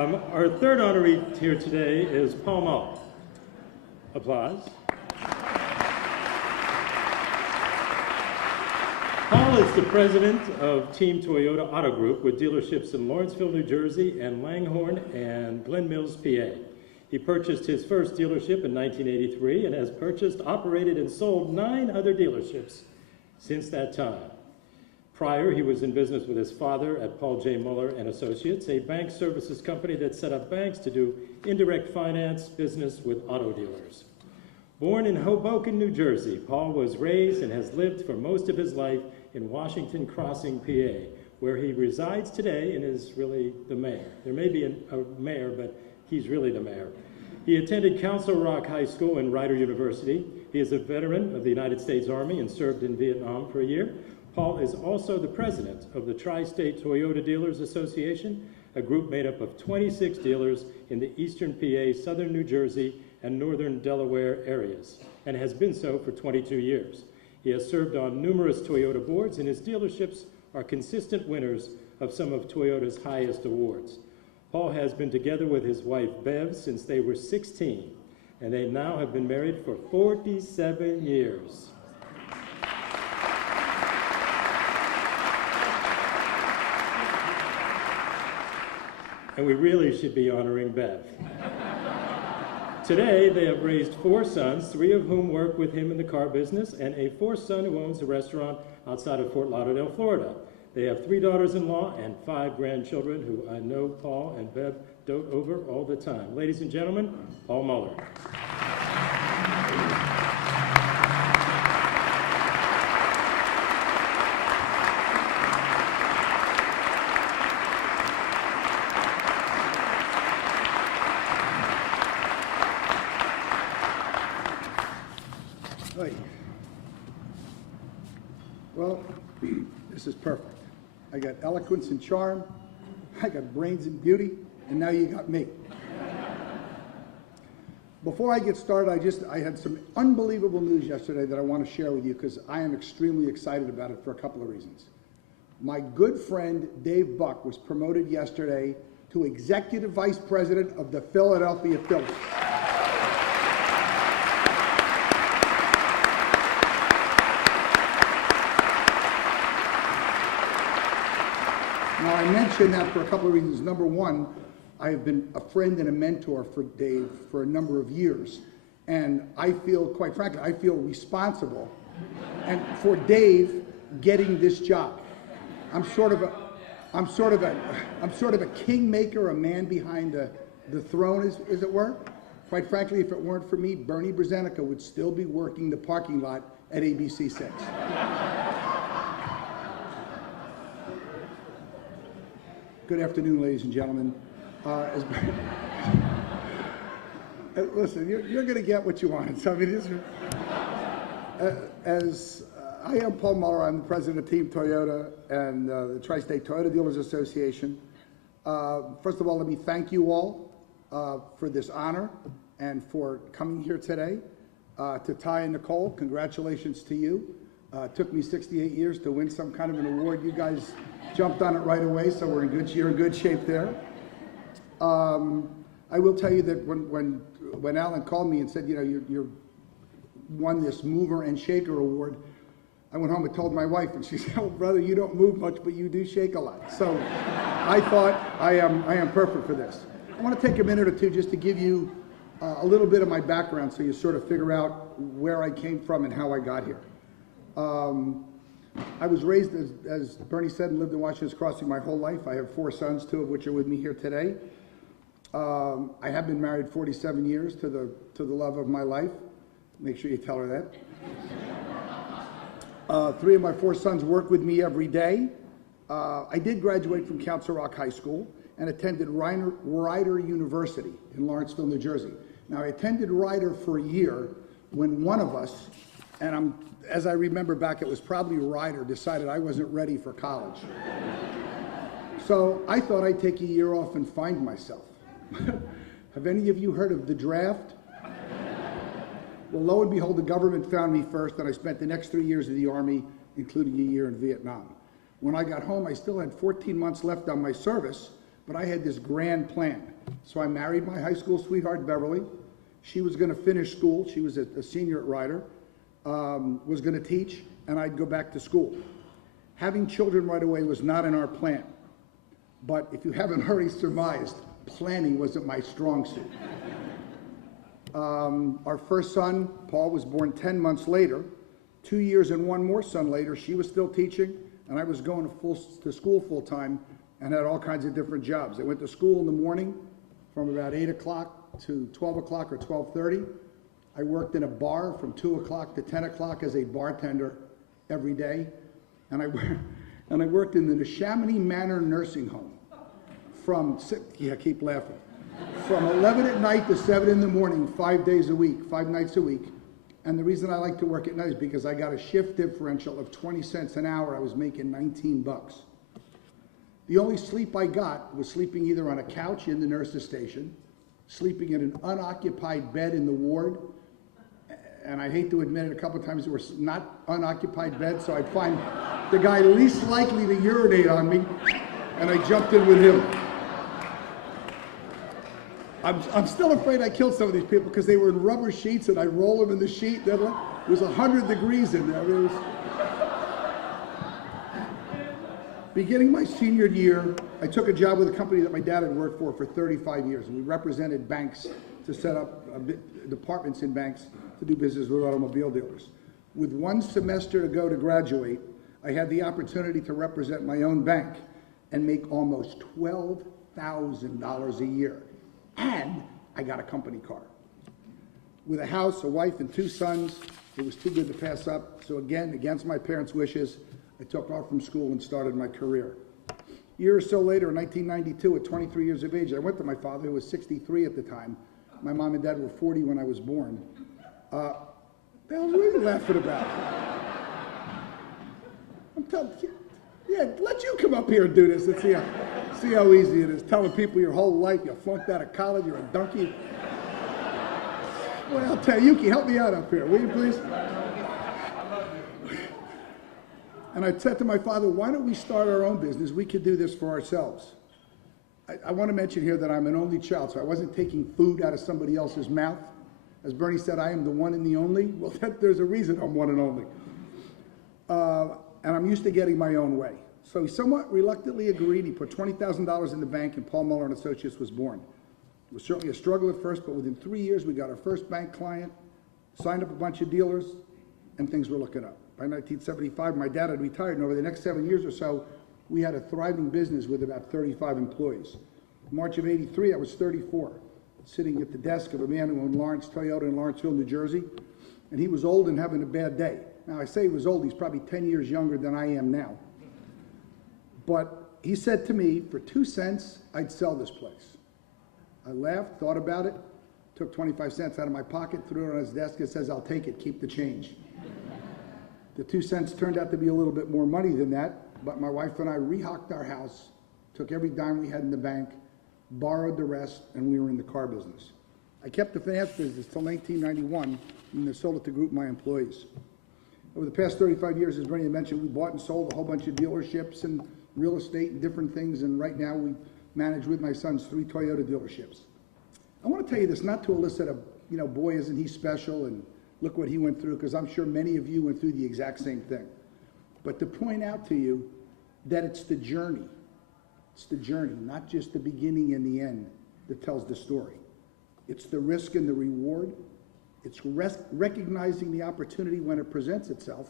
Our third honoree here today is Paul Muller. Applause. Paul is the president of Team Toyota Auto Group with dealerships in Lawrenceville, New Jersey, and Langhorne and Glen Mills, PA. He purchased his first dealership in 1983 and has purchased, operated, and sold 9 other dealerships since that time. Prior, he was in business with his father at Paul J. Muller and Associates, a bank services company that set up banks to do indirect finance business with auto dealers. Born in Hoboken, New Jersey, Paul was raised and has lived for most of his life in Washington Crossing, PA, where he resides today and is really the mayor. There may be a mayor, but he's really the mayor. He attended Council Rock High School and Rider University. He is a veteran of the United States Army and served in Vietnam for a year. Paul is also the president of the Tri-State Toyota Dealers Association, a group made up of 26 dealers in the eastern PA, southern New Jersey, and northern Delaware areas, and has been so for 22 years. He has served on numerous Toyota boards, and his dealerships are consistent winners of some of Toyota's highest awards. Paul has been together with his wife, Bev, since they were 16, and they now have been married for 47 years. And we really should be honoring Bev. Today, they have raised 4 sons, 3 of whom work with him in the car business, and a 4th son who owns a restaurant outside of Fort Lauderdale, Florida. They have 3 daughters-in-law and 5 grandchildren who I know Paul and Bev dote over all the time. Ladies and gentlemen, Paul Muller. Well, this is perfect. I got eloquence and charm, I got brains and beauty, and now you got me. Before I get started, I had some unbelievable news yesterday that I want to share with you because I am extremely excited about it for a couple of reasons. My good friend Dave Buck was promoted yesterday to Executive Vice President of the Philadelphia Phillies. Now, I mentioned that for a couple of reasons. Number one, I have been a friend and a mentor for Dave for a number of years. And I feel, quite frankly, I feel responsible and for Dave getting this job. I'm sort of a kingmaker, a man behind the throne, as it were. Quite frankly, if it weren't for me, Bernie Brzezinski would still be working the parking lot at ABC 6. Good afternoon, ladies and gentlemen. Listen, you're going to get what you want. So, I mean, I am Paul Muller. I'm the president of Team Toyota and the Tri-State Toyota Dealers Association. First of all, let me thank you all for this honor and for coming here today. To Ty and Nicole, congratulations to you. It took me 68 years to win some kind of an award. You guys jumped on it right away, so you're in good shape there. I will tell you that when Alan called me and said, you know, you won this Mover and Shaker award, I went home and told my wife, and she said, "Oh, brother, you don't move much, but you do shake a lot." So I thought I am perfect for this. I want to take a minute or two just to give you a little bit of my background, so you sort of figure out where I came from and how I got here. I was raised, as Bernie said, and lived in Washington's Crossing my whole life. I have 4 sons, 2 of which are with me here today. I have been married 47 years to the love of my life. Make sure you tell her that. 3 of my 4 sons work with me every day. I did graduate from Council Rock High School and attended Rider University in Lawrenceville, New Jersey. Now, I attended Rider for a year when one of us, and as I remember back, it was probably Ryder, decided I wasn't ready for college. So I thought I'd take a year off and find myself. Have any of you heard of the draft? Well, lo and behold, the government found me first, and I spent the next 3 years of the Army, including a year in Vietnam. When I got home, I still had 14 months left on my service, but I had this grand plan. So I married my high school sweetheart, Beverly. She was going to finish school. She was a senior at Rider, was going to teach, and I'd go back to school. Having children right away was not in our plan. But if you haven't already surmised, planning wasn't my strong suit. Our first son, Paul, was born 10 months later. 2 years and one more son later, she was still teaching, and I was going to school full time and had all kinds of different jobs. I went to school in the morning from about 8 o'clock to 12 o'clock or 12:30. I worked in a bar from 2 o'clock to 10 o'clock as a bartender every day. And I worked in the Neshaminy Manor Nursing Home from, keep laughing, from 11 at night to 7 in the morning, 5 days a week, 5 nights a week. And the reason I like to work at night is because I got a shift differential of 20 cents an hour. I was making 19 bucks. The only sleep I got was sleeping either on a couch in the nurse's station, sleeping in an unoccupied bed in the ward, and I hate to admit it, a couple of times there were not unoccupied beds, so I'd find the guy least likely to urinate on me, and I jumped in with him. I'm still afraid I killed some of these people because they were in rubber sheets and I'd roll them in the sheet. It was 100 degrees in there. I mean, beginning my senior year, I took a job with a company that my dad had worked for 35 years. And we represented banks to set up departments in banks to do business with automobile dealers. With 1 semester to go to graduate, I had the opportunity to represent my own bank and make almost $12,000 a year. And I got a company car. With a house, a wife, and 2 sons, it was too good to pass up. So again, against my parents' wishes, I took off from school and started my career. A year or so later, in 1992, at 23 years of age, I went to my father, who was 63 at the time. My mom and dad were 40 when I was born. What the hell are you laughing about? I'm telling you. Yeah, let you come up here and do this and see how easy it is. Telling people your whole life you flunked out of college, you're a donkey. Well, I'll tell you, Yuki, help me out up here, will you please? And I said to my father, why don't we start our own business? We could do this for ourselves. I want to mention here that I'm an only child, so I wasn't taking food out of somebody else's mouth. As Bernie said, I am the one and the only. Well, there's a reason I'm one and only. And I'm used to getting my own way. So he somewhat reluctantly agreed. He put $20,000 in the bank, and Paul Muller and Associates was born. It was certainly a struggle at first, but within 3 years, we got our first bank client, signed up a bunch of dealers, and things were looking up. By 1975, my dad had retired, and over the next 7 years or so, we had a thriving business with about 35 employees. In March of '83, I was 34, sitting at the desk of a man who owned Lawrence Toyota in Lawrenceville, New Jersey, and he was old and having a bad day. Now, I say he was old, he's probably 10 years younger than I am now. But he said to me, for 2 cents, I'd sell this place. I laughed, thought about it, took 25 cents out of my pocket, threw it on his desk, and says, I'll take it, keep the change. The 2 cents turned out to be a little bit more money than that, but my wife and I rehocked our house, took every dime we had in the bank, borrowed the rest, and we were in the car business. I kept the finance business till 1991, and I sold it to group my employees. Over the past 35 years, as Bernie mentioned, we bought and sold a whole bunch of dealerships and real estate and different things, and right now we manage with my sons 3 Toyota dealerships. I want to tell you this, not to elicit a, boy, isn't he special, and look what he went through, because I'm sure many of you went through the exact same thing. But to point out to you that it's the journey, not just the beginning and the end that tells the story. It's the risk and the reward. It's recognizing the opportunity when it presents itself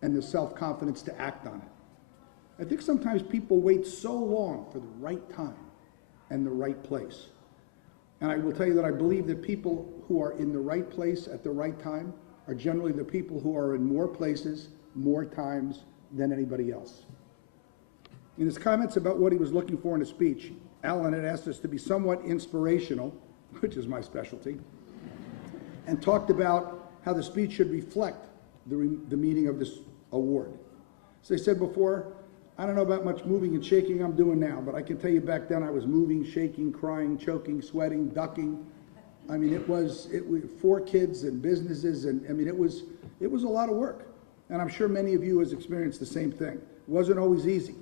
and the self-confidence to act on it. I think sometimes people wait so long for the right time and the right place. And I will tell you that I believe that people who are in the right place at the right time are generally the people who are in more places, more times than anybody else. In his comments about what he was looking for in a speech, Alan had asked us to be somewhat inspirational, which is my specialty, and talked about how the speech should reflect the meaning of this award. As I said before, I don't know about much moving and shaking I'm doing now, but I can tell you back then I was moving, shaking, crying, choking, sweating, ducking. I mean, it was 4 kids and businesses, and I mean, it was a lot of work. And I'm sure many of you has experienced the same thing. It wasn't always easy.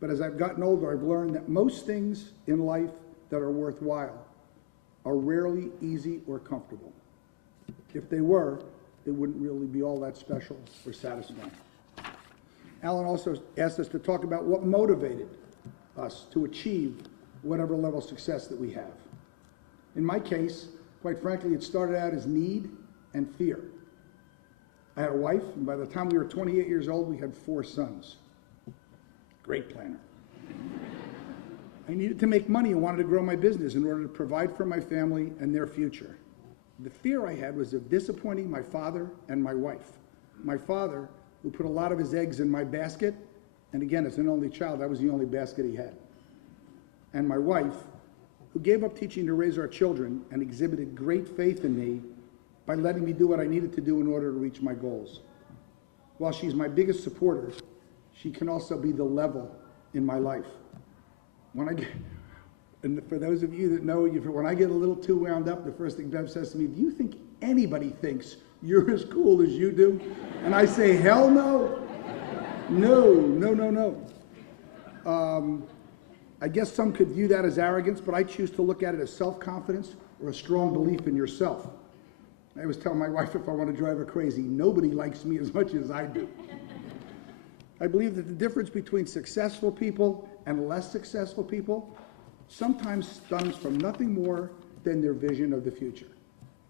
But as I've gotten older, I've learned that most things in life that are worthwhile are rarely easy or comfortable. If they were, they wouldn't really be all that special or satisfying. Alan also asked us to talk about what motivated us to achieve whatever level of success that we have. In my case, quite frankly, it started out as need and fear. I had a wife, and by the time we were 28 years old, we had 4 sons. Great planner. I needed to make money and wanted to grow my business in order to provide for my family and their future. The fear I had was of disappointing my father and my wife. My father, who put a lot of his eggs in my basket, and again, as an only child, I was the only basket he had. And my wife, who gave up teaching to raise our children and exhibited great faith in me by letting me do what I needed to do in order to reach my goals. While she's my biggest supporter, she can also be the level in my life. And for those of you that know, when I get a little too wound up, the first thing Bev says to me, do you think anybody thinks you're as cool as you do? And I say, hell no. No. I guess some could view that as arrogance, but I choose to look at it as self-confidence or a strong belief in yourself. I always tell my wife if I want to drive her crazy, nobody likes me as much as I do. I believe that the difference between successful people and less successful people sometimes stems from nothing more than their vision of the future.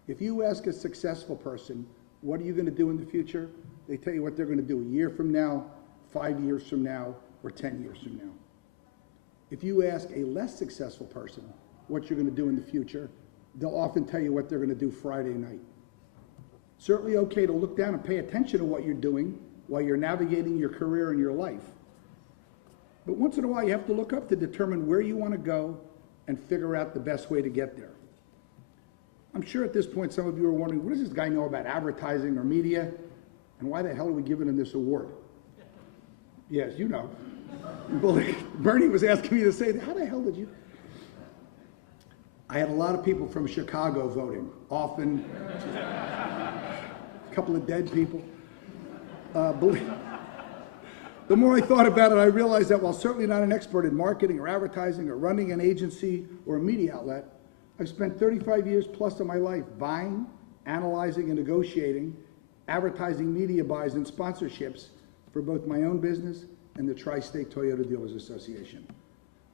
If you ask a successful person, what are you going to do in the future? They tell you what they're going to do a year from now, 5 years from now, or 10 years from now. If you ask a less successful person what you're going to do in the future, they'll often tell you what they're going to do Friday night. Certainly okay to look down and pay attention to what you're doing while you're navigating your career and your life. But once in a while, you have to look up to determine where you want to go and figure out the best way to get there. I'm sure at this point some of you are wondering, what does this guy know about advertising or media? And why the hell are we giving him this award? Yes, you know. Bernie was asking me to say, how the hell did you? I had a lot of people from Chicago voting, often a couple of dead people. The more I thought about it, I realized that while certainly not an expert in marketing or advertising or running an agency or a media outlet, I've spent 35 years plus of my life buying, analyzing, and negotiating advertising media buys and sponsorships for both my own business and the Tri-State Toyota Dealers Association.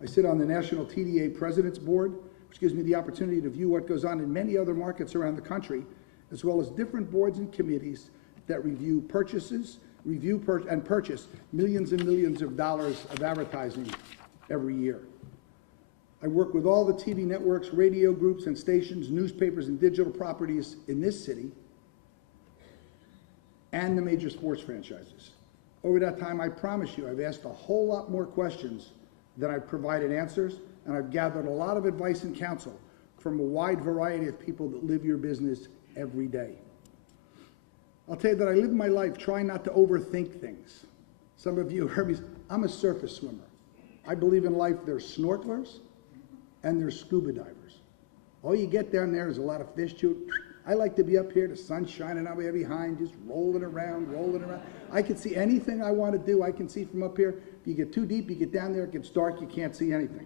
I sit on the National TDA President's Board, which gives me the opportunity to view what goes on in many other markets around the country, as well as different boards and committees that review purchases, and purchase millions and millions of dollars of advertising every year. I work with all the TV networks, radio groups and stations, newspapers and digital properties in this city, and the major sports franchises. Over that time, I promise you, I've asked a whole lot more questions than I've provided answers, and I've gathered a lot of advice and counsel from a wide variety of people that live your business every day. I'll tell you that I live my life trying not to overthink things. Some of you heard me, I'm a surface swimmer. I believe in life there's snorkelers and there's scuba divers. All you get down there is a lot of fish chewing. I like to be up here, the sun's shining on me behind, just rolling around. I can see anything I want to do, I can see from up here. If you get too deep, you get down there, it gets dark, you can't see anything.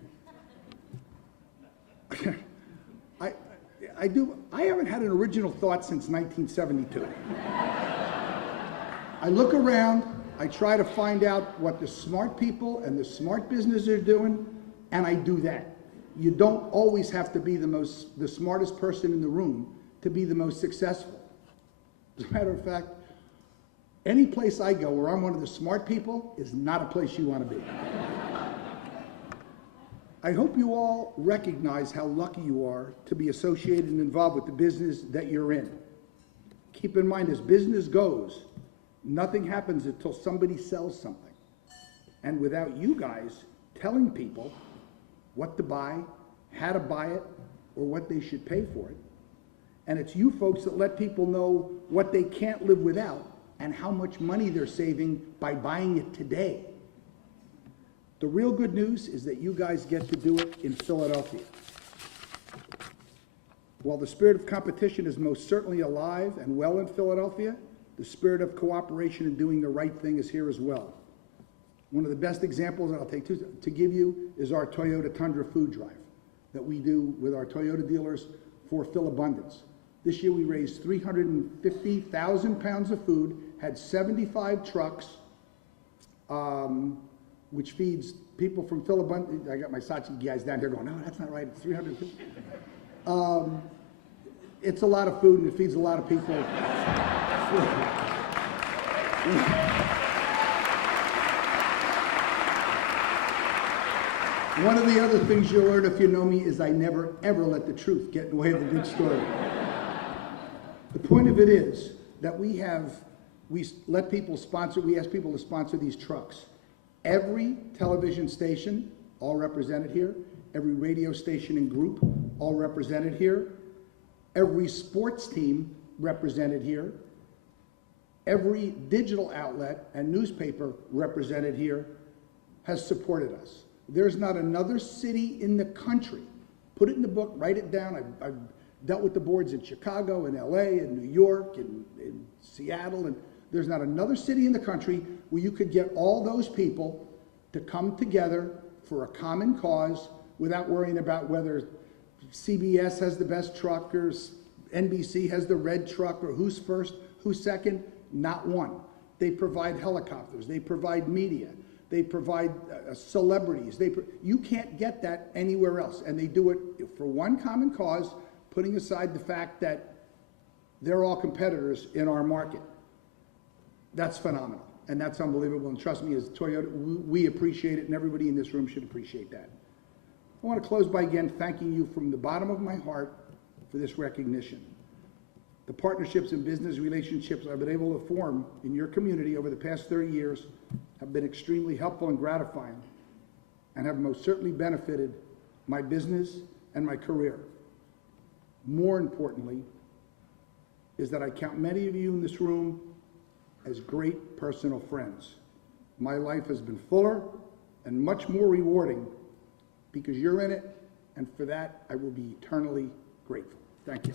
I haven't had an original thought since 1972. I look around, I try to find out what the smart people and the smart business are doing, and I do that. You don't always have to be the smartest person in the room to be the most successful. As a matter of fact, any place I go where I'm one of the smart people is not a place you want to be. I hope you all recognize how lucky you are to be associated and involved with the business that you're in. Keep in mind, as business goes, nothing happens until somebody sells something. And without you guys telling people what to buy, how to buy it, or what they should pay for it, and it's you folks that let people know what they can't live without and how much money they're saving by buying it today. The real good news is that you guys get to do it in Philadelphia. While the spirit of competition is most certainly alive and well in Philadelphia, the spirit of cooperation and doing the right thing is here as well. One of the best examples, and I'll take two, to give you, is our Toyota Tundra food drive that we do with our Toyota dealers for Fill Abundance. This year we raised 350,000 pounds of food, had 75 trucks, which feeds people from Fill Abundance. I got my Saatchi guys down here going, no, that's not right, it's 350. It's a lot of food and it feeds a lot of people. One of the other things you'll learn if you know me is I never, ever let the truth get in the way of the good story. The point of it is that we let people sponsor, we ask people to sponsor these trucks. Every television station, all represented here, every radio station and group, all represented here, every sports team represented here, every digital outlet and newspaper represented here has supported us. There's not another city in the country, put it in the book, write it down. I've dealt with the boards in Chicago and LA and New York and in Seattle, and there's not another city in the country where you could get all those people to come together for a common cause without worrying about whether CBS has the best truck or NBC has the red truck or who's first, who's second. Not one. They provide helicopters, they provide media, they provide celebrities. You can't get that anywhere else, and they do it for one common cause, putting aside the fact that they're all competitors in our market. That's phenomenal, and that's unbelievable, and trust me, as Toyota, we appreciate it, and everybody in this room should appreciate that. I want to close by again thanking you from the bottom of my heart for this recognition. The partnerships and business relationships I've been able to form in your community over the past 30 years have been extremely helpful and gratifying, and have most certainly benefited my business and my career. More importantly, is that I count many of you in this room as great personal friends. My life has been fuller and much more rewarding because you're in it, and for that I will be eternally grateful. Thank you.